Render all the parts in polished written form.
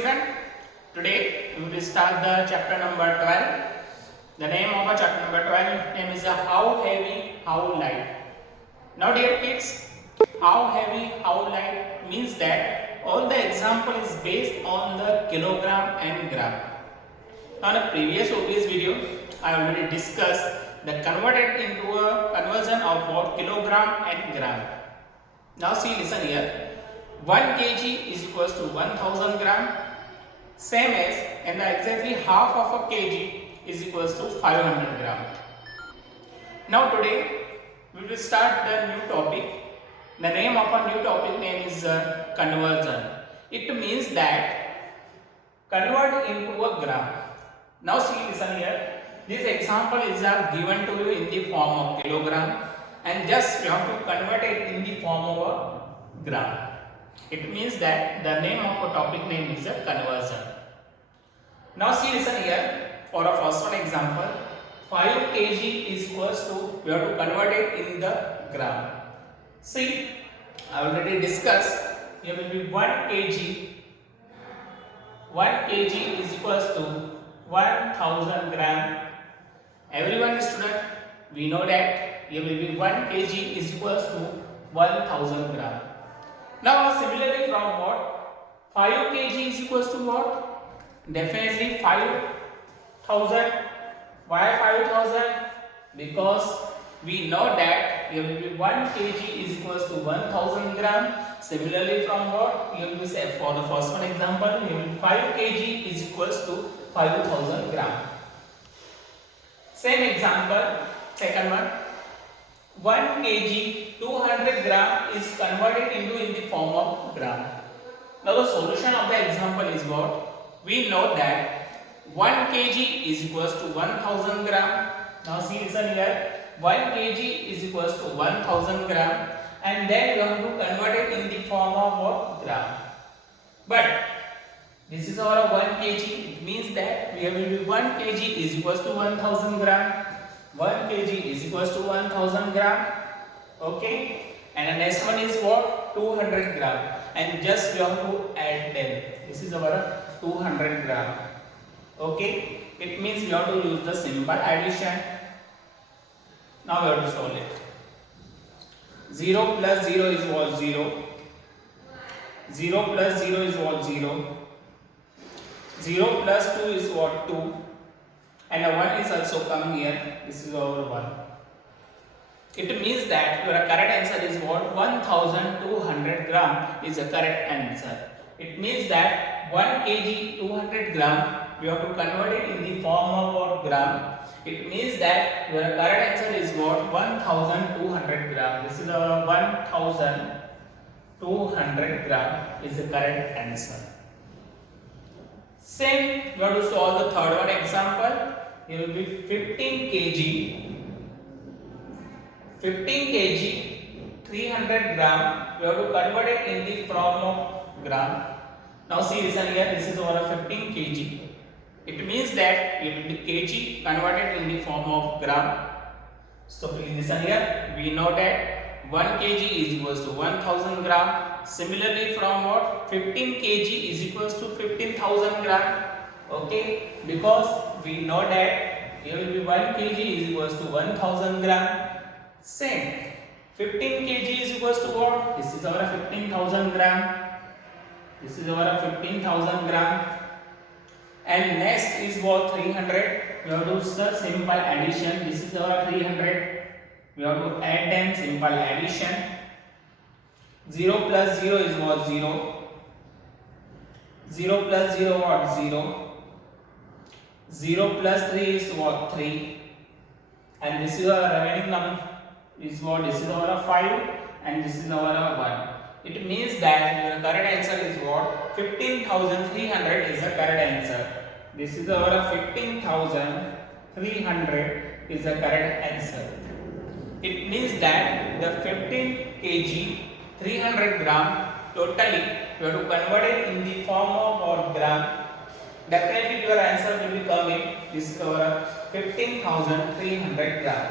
student, today we will start the chapter number 12. The name of our chapter number 12 name is how heavy, how light. Now dear kids, how heavy, how light means that all the example is based on the kilogram and gram. Now in a previous OBS video, I already discussed the converted into a conversion of what kilogram and gram. Now see, listen here. 1 kg is equals to 1000 gram, same as, and exactly half of a kg is equals to 500 gram. Now today we will start the new topic. The name of our new topic name is conversion. It means that convert into a gram. Now see, listen here. This example is given to you in the form of kilogram, and just you have to convert it in the form of a gram. It means that the name of a topic name is a conversion. Now see, listen here. For a first one example, 5 kg is equals to, we have to convert it in the gram. See, I already discussed. Here will be 1 kg. 1 kg is equals to 1000 gram. Everyone student, we know that here will be 1 kg is equals to 1000 gram. Now similarly from what? 5 kg is equals to what? Definitely 5000. Why 5000? Because we know that here will be 1 kg is equals to 1000 gram. Similarly from what? Here will be say for the first one example, here will be 5 kg is equals to 5000 gram. Same example, second one. 1 kg 200 gram is converted into in the form of gram. Now the solution of the example is what? We know that 1 kg is equals to 1000 gram. Now see, listen here. 1 kg is equals to 1000 gram, and then we have to convert it in the form of what? Gram. But this is our 1 kg. It means that we will be 1 kg is equals to 1000 gram. 1 kg is equals to 1000 gram. Okay. And the next one is what? 200 gram. And just we have to add them. This is our 200 gram. Okay. It means we have to use the simple addition. Now we have to solve it. 0 plus 0 is what? 0. 0 plus 0 is what? 0. 0 plus 2 is what? 2. And a 1 is also come here. This is our 1. It means that your correct answer is what? 1200 gram is the correct answer. It means that 1 kg 200 gram, we have to convert it in the form of what? Gram. It means that your correct answer is what? 1200 gram. This is our 1200 gram is the correct answer. Same, you have to solve the third one example. It will be 15 kg. 15 kg 300 gram. We have to convert it in the form of gram. Now see, listen here. This is our 15 kg. It means that it will be kg converted in the form of gram. So please listen here. We know that 1 kg is equals to 1000 gram. Similarly from what? 15 kg is equals to 15,000 gram. Okay, because we know that here will be 1 kg is equals to 1000 gram. Same, 15 kg is equals to what? This is our 15,000 gram. This is our 15,000 gram. And next is what? 300. We have to do the simple addition. This is our 300. We have to add them, simple addition. 0 plus 0 is what? 0. 0 plus 0 what? 0. 0 plus 3 is what? 3. And this is our remaining number is what? This is our 5 and this is our 1. It means that your correct answer is what? 15,300 is the correct answer. This is our 15,300 is the correct answer. It means that the 15 kg 300 gram totally you have to convert it in the form of what? Gram. Definitely your answer will be coming. This is our 15,300 gram.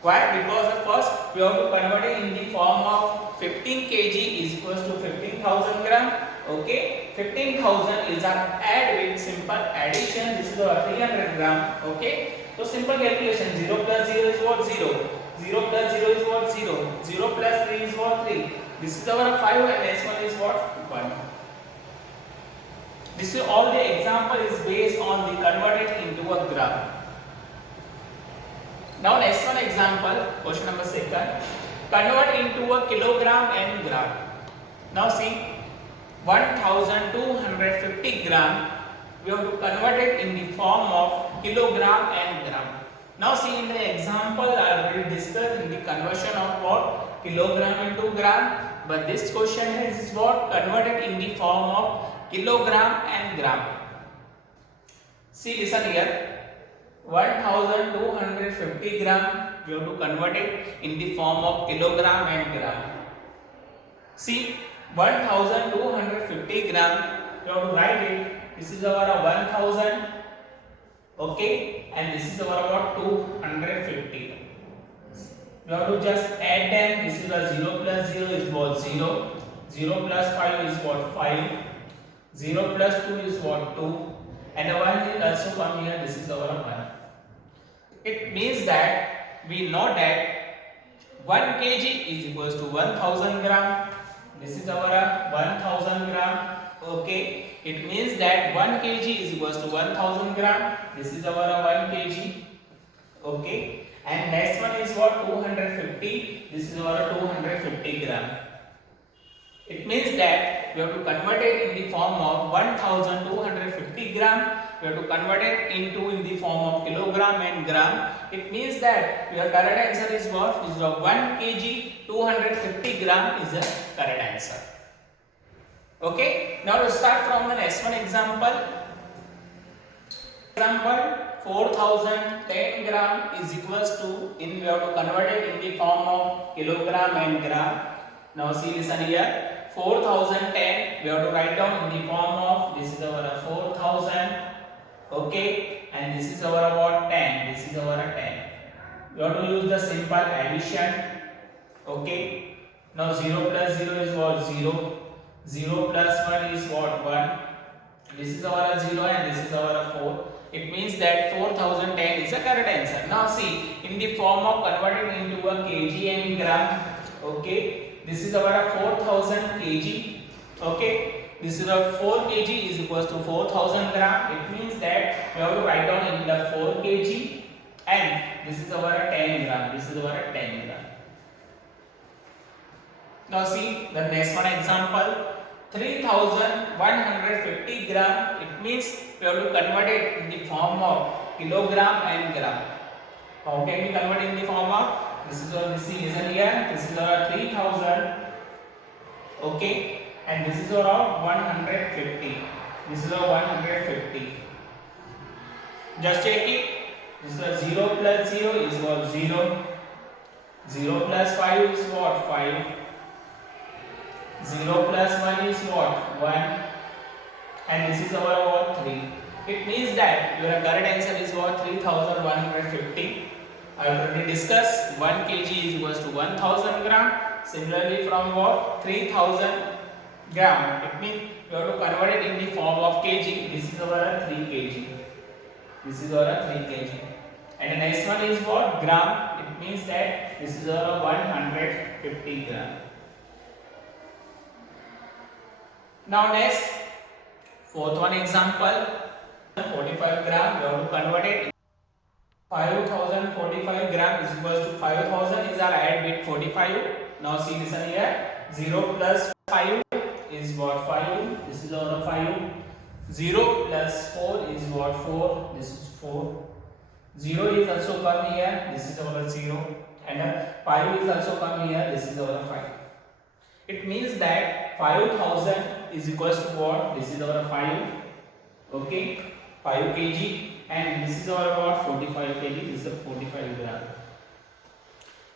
Why? Because first we have to convert it in the form of 15 kg is equals to 15,000 gram. Okay, 15,000 is our add with simple addition. This is our 300 gram. Okay. So simple calculation. 0 plus 0 is what? 0. 0 plus 0 is what? 0. 0 plus 3 is what? 3. This is our 5 and S1 is what? 1. This is all the example is based on the converted into a gram. Now next one example, question number 2. Convert into a kilogram and gram. Now see, 1250 gram, we have to convert it in the form of kilogram and gram. Now see, in the example I already discussed in the conversion of what? Kilogram into gram. But this question is what? Converted in the form of kilogram and gram. See, listen here. 1250 gram, we have to convert it in the form of kilogram and gram. See, 1250 gram, we have to write it. This is our 1000, okay, and this is our what? 250. We have to just add them. This is a 0 plus 0 is what? 0. 0 plus 5 is what? 5. 0 plus 2 is what? 2. And the 1 is also come here. This is our 1. It means that we know that 1 kg is equals to 1000 gram. This is our 1000 gram. Okay. It means that 1 kg is equals to 1000 gram. This is our 1 kg. Okay. And next one is what? 250. This is our 250 gram. It means that we have to convert it in the form of 1250 gram. We have to convert it into in the form of kilogram and gram. It means that your correct answer is what? Is 1 kg 250 gram is the correct answer. Okay. Now to start from the next one example. Example 4010 gram is equals to, we have to convert it in the form of kilogram and gram. Now see, listen here. 4010 we have to write down in the form of, this is our 4000, okay, and this is our what? 10. This is our 10. We have to use the simple addition. Okay. Now 0 plus 0 is what? 0. 0 plus 1 is what? 1. This is our 0 and this is our 4. It means that 4010 is the correct answer. Now see, in the form of converting into a kg and gram. Okay. This is our 4000 kg. Okay. This is our 4 kg is equals to 4000 gram. It means that we have to write down in the 4 kg and this is our 10 gram. This is our 10 gram. Now see the next one example. 3150 gram. It means we have to convert it in the form of kilogram and gram. How can we convert in the form of? This is our, listen here. This is our 3000. Okay. And this is our 150. This is our 150. Just check it. This is our 0 plus 0 is what? 0. 0 plus 5 is what? 5. 0 plus 1 is what? 1. And this is our what? 3. It means that your correct answer is what? 3150. I already discussed 1 kg is equals to 1000 gram. Similarly from what? 3000 gram. It means you have to convert it in the form of kg. This is our 3 kg. This is our 3 kg. And the next one is what? Gram. It means that this is our 150 gram. Now next, fourth one example, 45 gram, we have to convert it. 5045 gram is equals to 5000 is our add bit 45. Now see, listen here. 0 plus 5 is what? 5. This is our 5. 0 plus 4 is what? 4. This is 4. 0 is also come here. This is our 0. And 5 is also come here. This is our 5. It means that 5000 is equals to what? This is our 5. Okay. 5 kg. And this is our what? 45 kg. This is a 45 gram.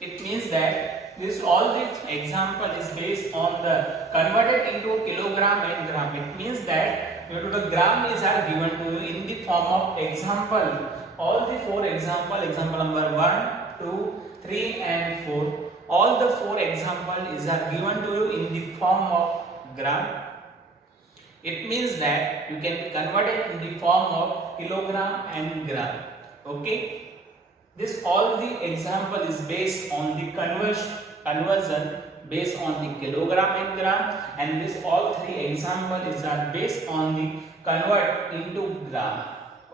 It means that this all this example is based on the converted into kilogram and gram. It means that the gram is given to you in the form of example. All the 4 example number 1, 2, 3 and 4. All the 4 example is given to you in the form of gram. It means that you can convert it in the form of kilogram and gram. Okay. This all the example is based on the conversion based on the kilogram and gram, and this all three example is are based on the convert into gram.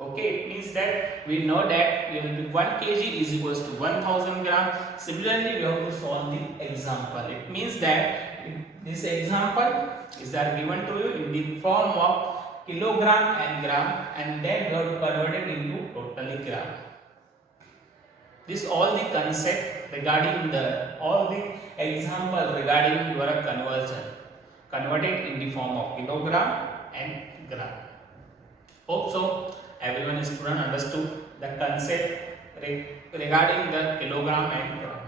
Okay, it means that we know that 1 kg is equals to 1000 gram. Similarly, we have to solve the example. It means that this example is are given to you in the form of kilogram and gram, and then we have to convert it into totally gram. This all the concept regarding the all the example regarding your conversion, converted in the form of kilogram and gram. Hope so everyone student understood the concept regarding the kilogram and gram.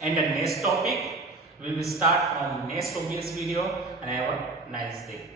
And the next topic we will start from next OBS video, and have a nice day.